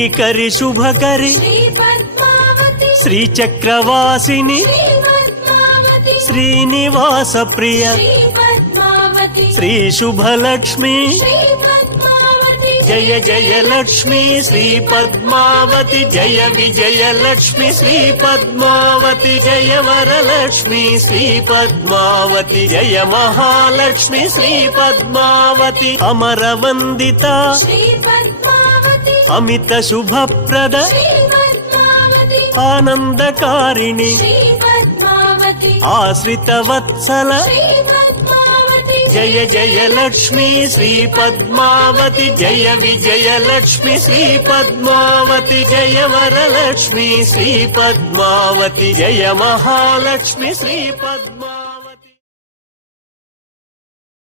Srikari Shubhakari శ్రీచక్రవాసిని Srinivasa Priya Shri Subhalakshmi Jaya Jaya Lakshmi Shri Padmavati Jaya Vijaya Lakshmi Shri Padmavati Jaya Varalakshmi Shri Padmavati Jaya Mahalakshmi Shri Padmavati అమరవందిత Amit Subhaprada ఆనందకారిణి Ashrita Vatsala Jaya Jaya Lakshmi Shri Padmavati Jaya Vijaya Lakshmi Shri Padmavati Jaya Varalakshmi Shri Padmavati Jaya Mahalakshmi Shri Padmavati.